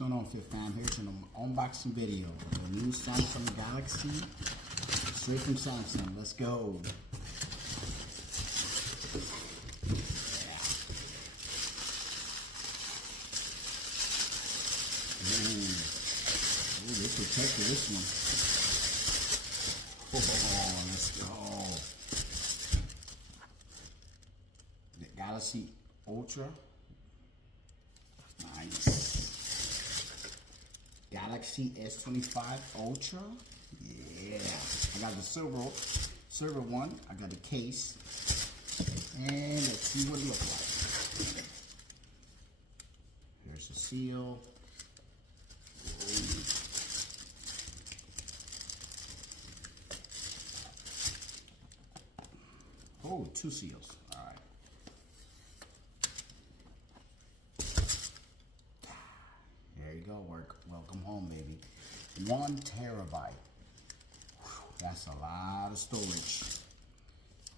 going on, Fifth Fam? Here's an unboxing video of the new Samsung Galaxy, straight from Samsung. Let's go. Yeah. Ooh, they protected this one. Oh, let's go. The Galaxy Ultra. Nice. Galaxy S25 Ultra. Yeah. I got the silver one. I got the case. And let's see what it looks like. Here's the seal. Oh, two seals. All right. There you go, welcome home, baby. 1 terabyte. Whew, that's a lot of storage.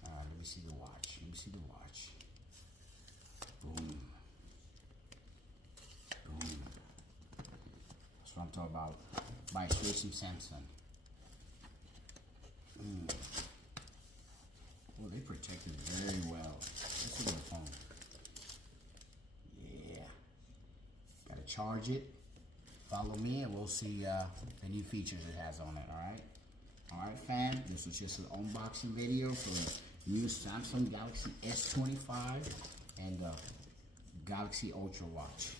Let me see the watch. Boom. Boom. That's what I'm talking about. Buy straight from Samsung. Well, they protected it very well. Let's look at the phone. Yeah. Gotta charge it. Follow me and we'll see the new features it has on it, alright? Alright, fam, this was just an unboxing video for the new Samsung Galaxy S25 and the Galaxy Ultra watch.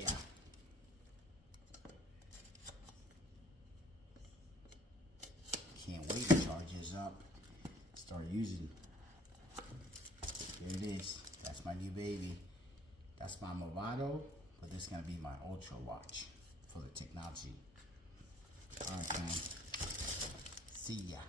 Yeah. Can't wait to charge this up. Start using. There it is. That's my new baby. That's my Movado. But this is going to be my Ultra watch for the technology. Alright, fam. See ya.